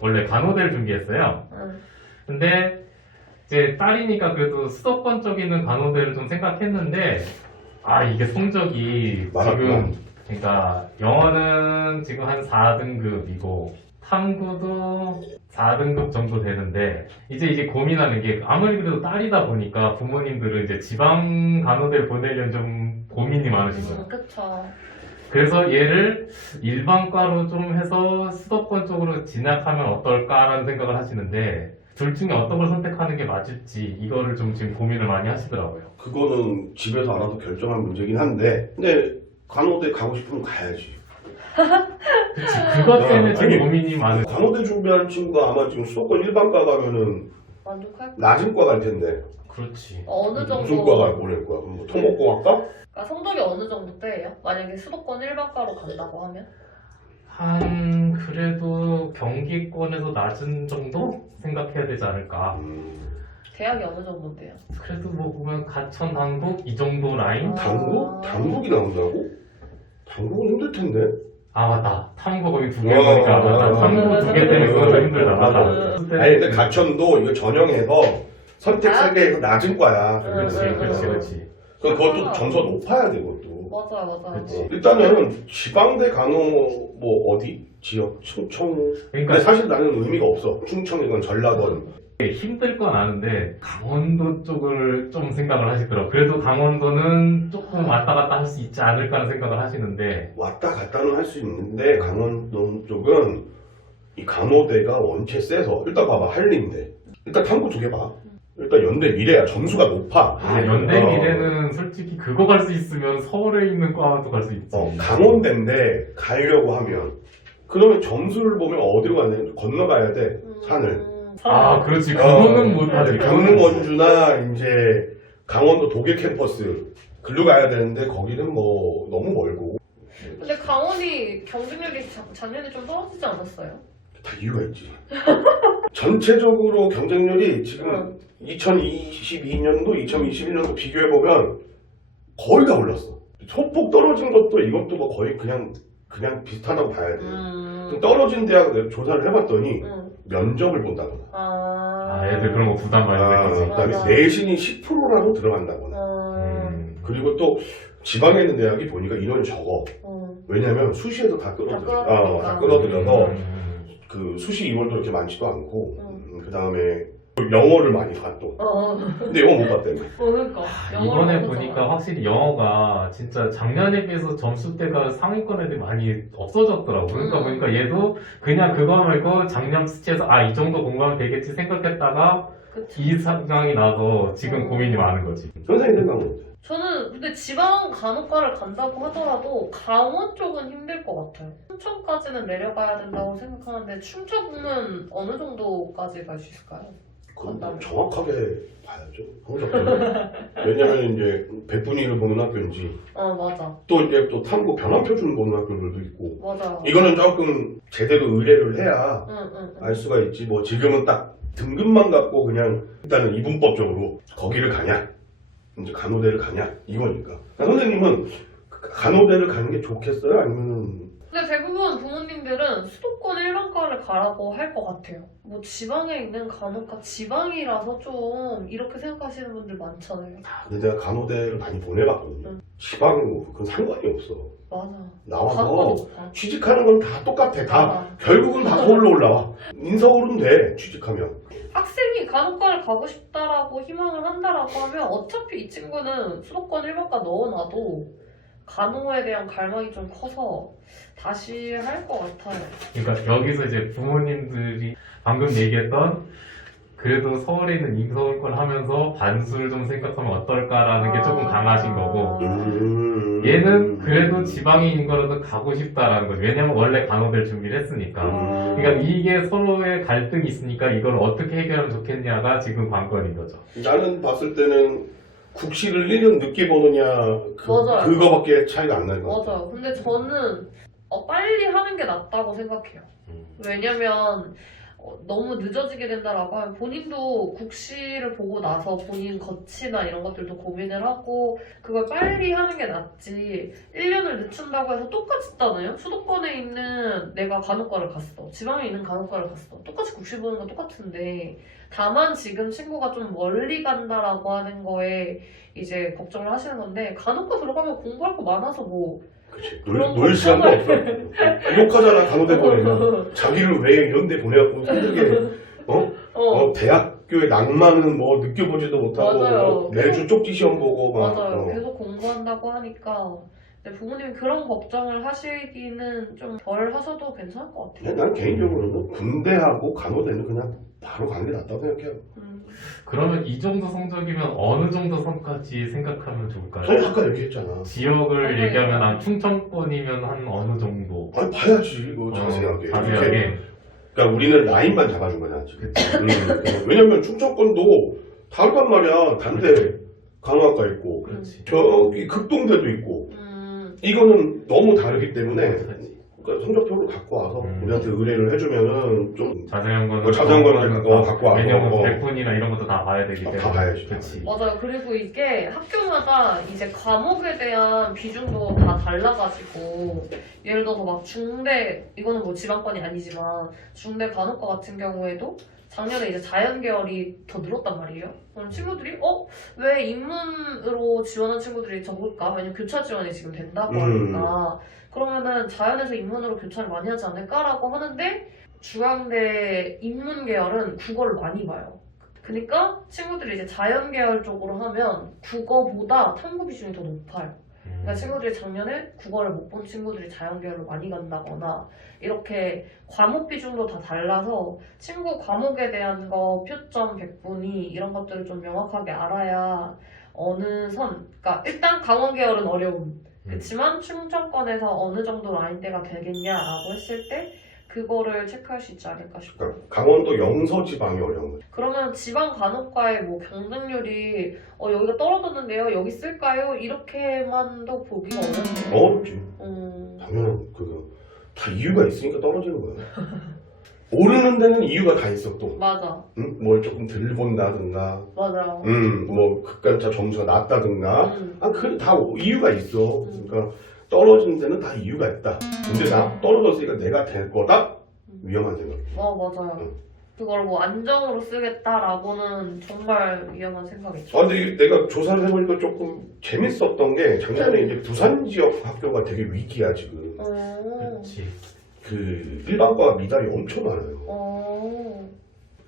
원래 간호대를 준비했어요. 근데 이제 딸이니까 그래도 수도권 쪽에 있는 간호대를 좀 생각했는데 이게 성적이 많았구나. 지금 그러니까 영어는 지금 한 4등급이고 탐구도 4등급 정도 되는데 이제 고민하는 게 아무리 그래도 딸이다 보니까 부모님들은 이제 지방 간호대를 보내려면 좀 고민이 많으신 거예요. 그쵸. 그래서 얘를 일반과로 좀 해서 수도권 쪽으로 진학하면 어떨까라는 생각을 하시는데 둘 중에 어떤 걸 선택하는 게 맞을지 이거를 좀 지금 고민을 많이 하시더라고요. 그거는 집에서 알아서 결정할 문제긴 한데, 근데 간호대 가고 싶으면 가야지. 그치, 그것 때문에 지금 아니, 고민이 많은. 간호대 준비하는 친구가 아마 지금 수도권 일반과 가면은 만족할? 낮은 과 갈 텐데. 그렇지. 어느 정도? 무슨 과가 보낼 거야? 뭐 토목공학과? 그러니까 성적이 어느 정도 때예요? 만약에 수도권 일반과로 간다고 하면? 한 그래도 경기권에서 낮은 정도 생각해야 되지 않을까. 대학이 어느 정도인데요? 그래도 뭐 보면 가천, 한국 이 정도 라인? 당국? 당국이 나온다고? 당국은 힘들 텐데. 맞다. 탐구 거기 두 개 보니까 맞다. 탐구 두 개 때문에 그거 좀 힘들다. 맞다. 아니 근데 가천도 이거 전형해서 선택 세계에서 낮은 과야. 그렇지. 그것도 점수가 높아야 돼, 그것도. 맞아요. 그치. 일단은 지방대 간호 뭐 어디? 지역? 충청? 그러니까 근데 사실 나는 의미가 없어. 충청이건 전라건. 힘들 건 아는데 강원도 쪽을 좀 생각을 하시더라고요. 그래도 강원도는 조금 왔다 갔다 할 수 있지 않을까 하는 생각을 하시는데 왔다 갔다는 할 수 있는데 강원도 쪽은 이 간호대가 원체 세서 일단 봐봐. 한림대. 일단 탐구 두 개 봐. 일단 연대 미래야. 점수가 높아. 연대 미래는 솔직히 그거 갈 수 있으면 서울에 있는 과도 갈 수 있지. 강원대인데 가려고 하면 그러면 점수를 보면 어디로 가야 돼? 건너가야 돼. 산을. 그렇지. 그거는 못하지. 강릉원주나 이제 강원도 독일 캠퍼스 글로 가야 되는데 거기는 뭐 너무 멀고 근데 강원이 경쟁률이 작년에 좀 떨어지지 않았어요? 다 이유가 있지. 전체적으로 경쟁률이 지금 2022년도, 2021년도 비교해보면 거의 다 올랐어. 소폭 떨어진 것도 이것도 뭐 거의 그냥 비슷하다고 봐야 돼. 떨어진 대학 내가 조사를 해봤더니 면접을 본다거나 애들 그런 거 부담 많이 되지. 그다음에 맞아. 내신이 10%라도 들어간다거나 그리고 또 지방에 있는 대학이 보니까 인원이 적어. 왜냐면 수시에서 다 끌어들여. 다 끌어들여서 그 수시 인원도 그렇게 많지도 않고 그 다음에 영어를 많이 봐 또. 근데 영어 못 봤대요. 그러니까 이번에 보니까 확실히 영어가 진짜 작년에 비해서 점수대가 상위권 애들이 많이 없어졌더라고. 그러니까 보니까 얘도 그냥 그거 말고 작년 수치에서 이 정도 공부하면 되겠지 생각했다가 이 상황이 나서 지금 고민이 많은 거지. 선생님 생각은 어때요? 저는 근데 지방 간호과를 간다고 하더라도 강원 쪽은 힘들 것 같아요. 충청까지는 내려가야 된다고 생각하는데 충청은 어느 정도까지 갈 수 있을까요? 그건 정확하게 봐야죠. 항상. 왜냐면 이제 백분위를 보는 학교인지 맞아. 또 이제 또 탐구 변환표 주는 보는 학교들도 있고 맞아요. 이거는 조금 제대로 의뢰를 해야 알 수가 있지. 뭐 지금은 딱 등급만 갖고 그냥 일단은 이분법적으로 거기를 가냐 이제 간호대를 가냐 이거니까. 선생님은 간호대를 가는 게 좋겠어요? 아니면 근데 대부분 부모님들은 수도권 일반과를 가라고 할 것 같아요. 뭐 지방에 있는 간호과 지방이라서 좀 이렇게 생각하시는 분들 많잖아요. 근데 내가 간호대를 많이 보내봤거든요. 지방은 그건 상관이 없어. 맞아. 나와서 간호가 높아. 취직하는 건 다 똑같아. 다 맞아. 결국은 다 서울로 올라와. 인서울은 돼 취직하면. 학생이 간호과를 가고 싶다라고 희망을 한다라고 하면 어차피 이 친구는 수도권 일반과 넣어놔도 간호에 대한 갈망이 좀 커서 다시 할 것 같아요. 그러니까 여기서 이제 부모님들이 방금 얘기했던 그래도 서울에 있는 인서울권 하면서 반수를 좀 생각하면 어떨까라는 게 조금 강하신 거고 얘는 그래도 지방에 있는 거라도 가고 싶다라는 거죠. 왜냐면 원래 간호대를 준비를 했으니까. 그러니까 이게 서로의 갈등이 있으니까 이걸 어떻게 해결하면 좋겠냐가 지금 관건인 거죠. 나는 봤을 때는 국시를 1년 늦게 보느냐 맞아요. 그거밖에 차이가 안 나는 것 같아요. 맞아요. 근데 저는 빨리 하는 게 낫다고 생각해요. 왜냐면 너무 늦어지게 된다라고 하면 본인도 국시를 보고 나서 본인 거치나 이런 것들도 고민을 하고 그걸 빨리 하는 게 낫지 1년을 늦춘다고 해서 똑같잖아요. 수도권에 있는 내가 간호과를 갔어. 지방에 있는 간호과를 갔어. 똑같이 국시 보는 건 똑같은데 다만 지금 친구가 좀 멀리 간다라고 하는 거에 이제 걱정을 하시는 건데 간호과 들어가면 공부할 거 많아서 뭐 그치. 그런 놀 시간도 없어. 걱정을- 욕하잖아, 간호대 보내면. 자기를 왜 이런 데 보내갖고 힘들게, 대학교의 낭만은 뭐 느껴보지도 못하고, 맞아요. 매주 쪽지 시험 보고, 막. 맞아요. 계속 공부한다고 하니까 근데 부모님이 그런 걱정을 하시기는 좀 덜 하셔도 괜찮을 것 같아요. 난 개인적으로는 군대하고 간호대는 그냥 바로 가는 게 낫다고 생각해요. 그러면 이 정도 성적이면 어느 정도 선까지 생각하면 좋을까요? 저도 아까 얘기했잖아. 지역을 맞아요. 얘기하면 한 충청권이면 한 어느 정도? 아니, 봐야지, 이거 자세하게. 자세하게. 그러니까 우리는 라인만 잡아준 거잖아, 지금. 왜냐면 충청권도 다르단 말이야. 단대 간호학과 있고, 그렇지. 저기 극동대도 있고. 이거는 너무 다르기 때문에 그러니까 성적표를 갖고 와서 우리한테 의뢰를 해주면은 좀 자세한 거는 자세한 거는 갖고 와서 왜냐면 백분이나 이런 것도 다 봐야 되기 때문에 다 봐야지. 그렇지. 맞아요. 그리고 이게 학교마다 이제 과목에 대한 비중도 다 달라가지고 예를 들어서 막 중대 이거는 뭐 지방권이 아니지만 중대 간호과 같은 경우에도 작년에 이제 자연 계열이 더 늘었단 말이에요. 그럼 친구들이 왜 인문으로 지원한 친구들이 적을까? 왜냐면 교차 지원이 지금 된다고 하니까 그러면은 자연에서 인문으로 교차를 많이 하지 않을까라고 하는데 중앙대 인문 계열은 국어를 많이 봐요. 그러니까 친구들이 이제 자연 계열 쪽으로 하면 국어보다 탐구 비중이 더 높아요. 그러니까 친구들이 작년에 국어를 못 본 친구들이 자연 계열로 많이 간다거나 이렇게 과목 비중도 다 달라서 친구 과목에 대한 거 표점, 백분위 이런 것들을 좀 명확하게 알아야 어느 선, 그러니까 일단 강원 계열은 어려움. 그렇지만 충청권에서 어느 정도 라인대가 되겠냐라고 했을 때 그거를 체크할 수 있지 않을까 싶어요. 그러니까 강원도 영서 지방이 어려운 거죠. 그러면 지방 간호과의 뭐 경쟁률이 여기가 떨어졌는데요, 여기 쓸까요? 이렇게만도 보기가 어렵네요. 어렵지. 당연한 다 이유가 있으니까 떨어지는 거야. 오르는 데는 이유가 다 있어 또. 맞아, 뭘 조금 들 본다든가, 맞아요. 뭐 극간차 점수가 낮다든가, 다 이유가 있어. 그러니까 떨어지는 데는 다 이유가 있다. 근데 나 떨어졌으니까 내가 될 거다? 위험한 생각. 맞아요. 그걸 뭐 안정으로 쓰겠다라고는 정말 위험한 생각이죠. 근데 이게 내가 조사를 해보니까 조금 재밌었던 게 작년에 이제 부산 지역 학교가 되게 위기야 지금. 그렇지. 그 일반과 미달이 엄청 많아요.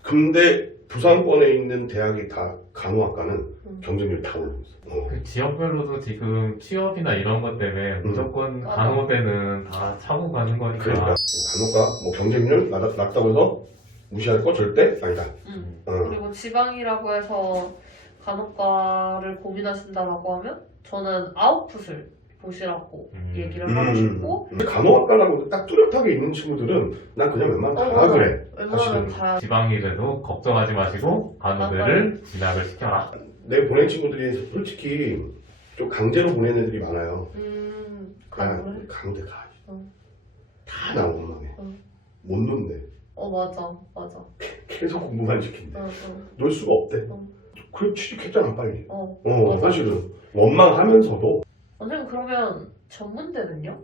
근데 부산권에 있는 대학이 다 간호학과는 경쟁률이 다 올라오고 있어. 그 지역별로도 지금 취업이나 이런 것 때문에 무조건 간호대는 다 차고 가는 거니까. 그러니까 간호과 뭐 경쟁률 낮다고 해서 무시할 거 절대 아니다. 그리고 지방이라고 해서 간호과를 고민하신다라고 하면 저는 아웃풋을 보시라고 얘기를 하고 싶고 근데 간호학과라고 딱 뚜렷하게 있는 친구들은 난 그냥 웬만하면 가라 그래. 웬만하면 사실은. 가야 지방이라도 걱정하지 마시고 간호대를 진학을 시켜라. 내 보낸 친구들이 솔직히 좀 강제로 보낸 애들이 많아요. 간호를? 강대 가야지. 응. 다 나오고 망해. 응. 못 논대. 맞아. 계속 공부만 시킨대. 응. 놀 수가 없대. 응. 그래 취직했잖아 빨리. 맞아. 사실은 원망하면서도 선생님 그러면 전문대는요?